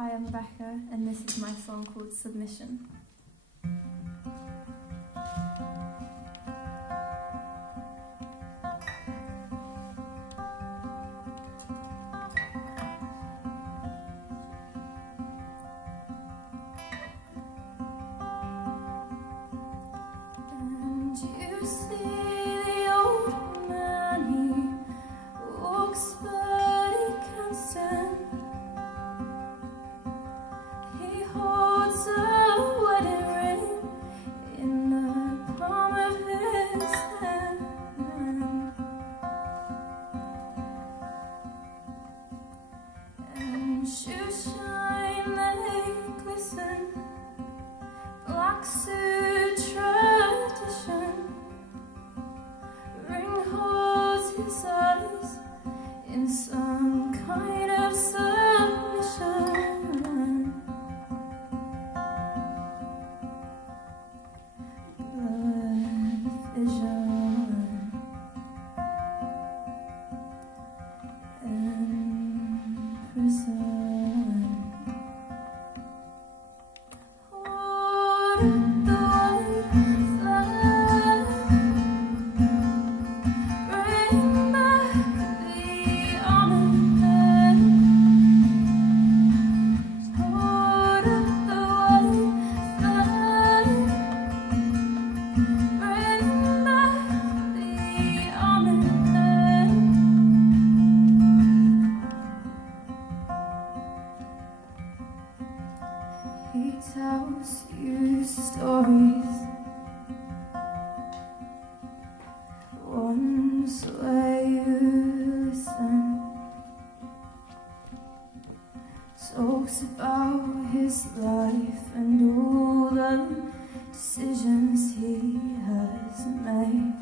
Hi, I'm Rebecca, and this is my song called Submission. And you see the old man, he walks but he can't stand. He holds a wedding ring in the palm of his hand. And shoes shine, they glisten, black suit tradition. Ring holds his eyes in some kind of submission. Blood vision in prison. Hold the white flag, bring back the almond head. Hold the white flag, bring back the almond head. He tells you stories, ones where you listen. Talks about his life and all the decisions he has made.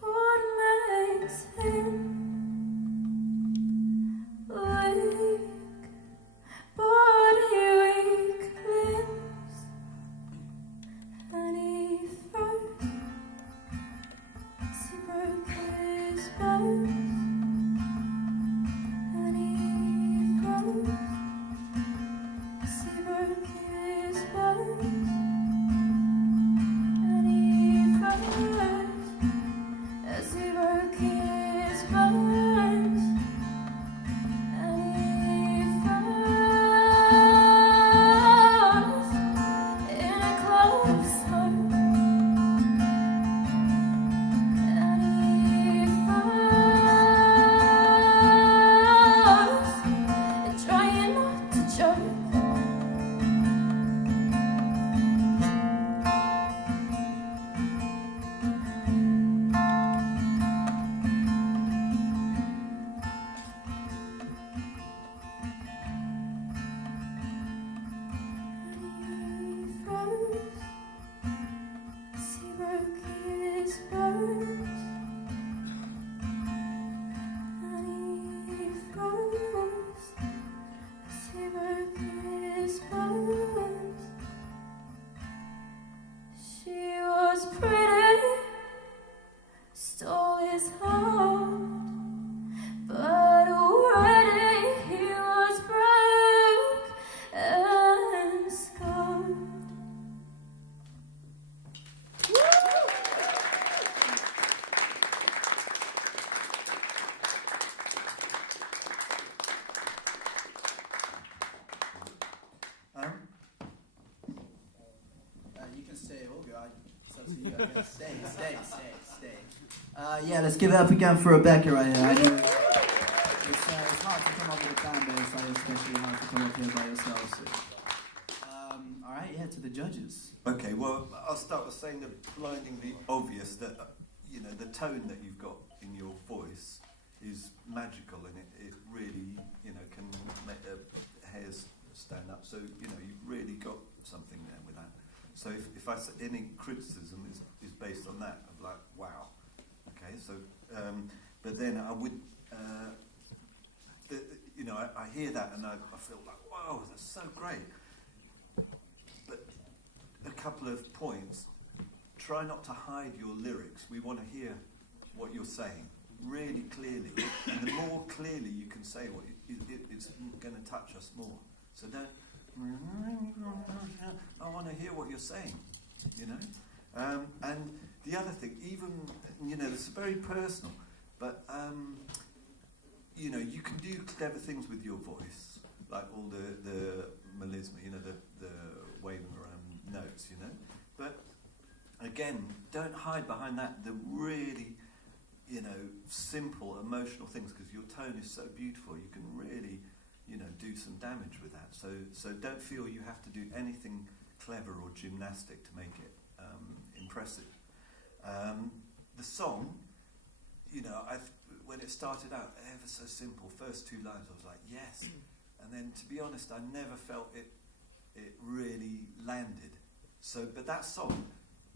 What makes him weak, body weak limbs, and he froze as he broke his bones, and he froze as he broke his bones. And he froze as he broke his bones. And he froze in a cloud of smoke. And he froze, trying not to choke. She was pretty, stole his heart, but already he was broke and scarred. You can stay all good. It's up to you. I guess. Stay. Yeah, let's give it up again for Rebecca right here. I know it's hard to come up with a fan base, like especially hard to come up here by yourself. So. All right, yeah, to the judges. Okay, well, I'll start with saying the blindingly obvious that, the tone that you've got in your voice is magical, and it really, can make the hairs stand up. So, you've really got something there with that. So if I say any criticism is based on that, I'm like, wow, okay. So, but then I would, I hear that and I feel like, wow, that's so great. But a couple of points. Try not to hide your lyrics. We want to hear what you're saying really clearly, and the more clearly you can say what it's going to touch us more. So don't. I want to hear what you're saying, you know. And the other thing, even it's very personal, but you can do clever things with your voice, like all the melisma, the waving around notes, But again, don't hide behind that. The really simple emotional things, because your tone is so beautiful, you can really, do some damage with that. So don't feel you have to do anything clever or gymnastic to make it impressive. The song, when it started out, ever so simple, first two lines, I was like, yes. And then, to be honest, I never felt it really landed. So, but that song,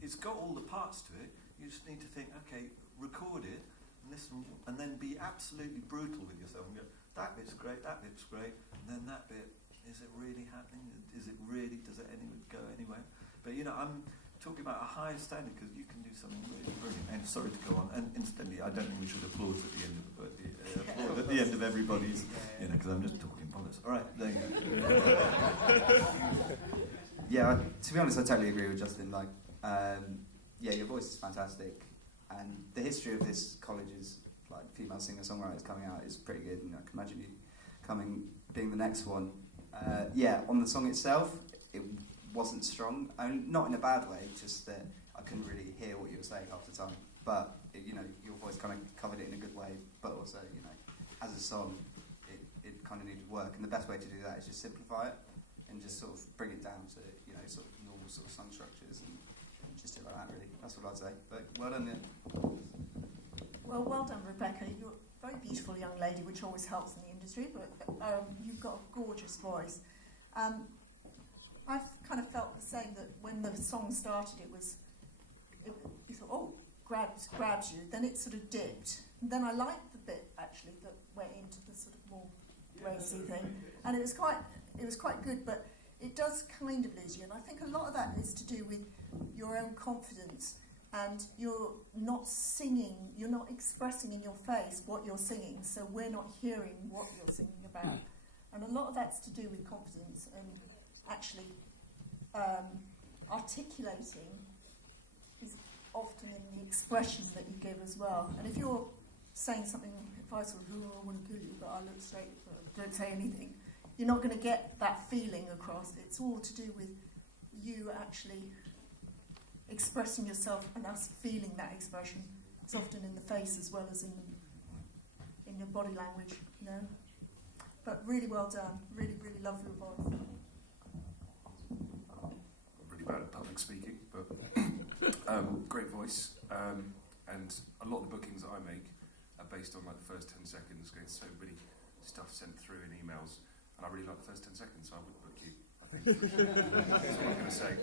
it's got all the parts to it. You just need to think, okay, record it, and listen, and then be absolutely brutal with yourself and go, that bit's great, and then that bit, is it really happening? Does it go anywhere? But I'm talking about a higher standard, because you can do something really brilliant. And sorry to go on, and incidentally, I don't think we should applaud at the end of everybody's, because I'm just talking politics. All right, there you go. Yeah, to be honest, I totally agree with Justin. Like, your voice is fantastic, and the history of this college's female singer-songwriters coming out is pretty good. And I can imagine you being the next one. On the song itself, it wasn't strong, not in a bad way, just that I couldn't really hear what you were saying half the time. But your voice kind of covered it in a good way. But also, as a song, it kind of needed work, and the best way to do that is just simplify it and just sort of bring it down to sort of normal sort of song structures and just do it like that. Really, that's what I'd say. But well done, yeah. Well done, Rebecca. You're a very beautiful young lady, which always helps in the industry. But you've got a gorgeous voice. I've kind of felt the same, that when the song started, you thought, oh, grabs you. Then it sort of dipped. And then I liked the bit actually that went into the sort of more racy thing, and it was quite good. But it does kind of lose you, and I think a lot of that is to do with your own confidence, and you're not singing, you're not expressing in your face what you're singing, so we're not hearing what you're singing about. And a lot of that's to do with confidence and actually articulating is often in the expression that you give as well. And if you're saying something, if I sort of, oh, I want to kill you, but I look straight, don't say anything, you're not going to get that feeling across. It's all to do with you actually expressing yourself and us feeling that expression. It's often in the face as well as in your body language, But really well done. Really, really love your voice. I'm really bad at public speaking, but great voice. And a lot of the bookings that I make are based on the first 10 seconds. Getting so many stuff sent through in emails. And I really like the first 10 seconds, so I would book you, I think. That's what I'm going to say.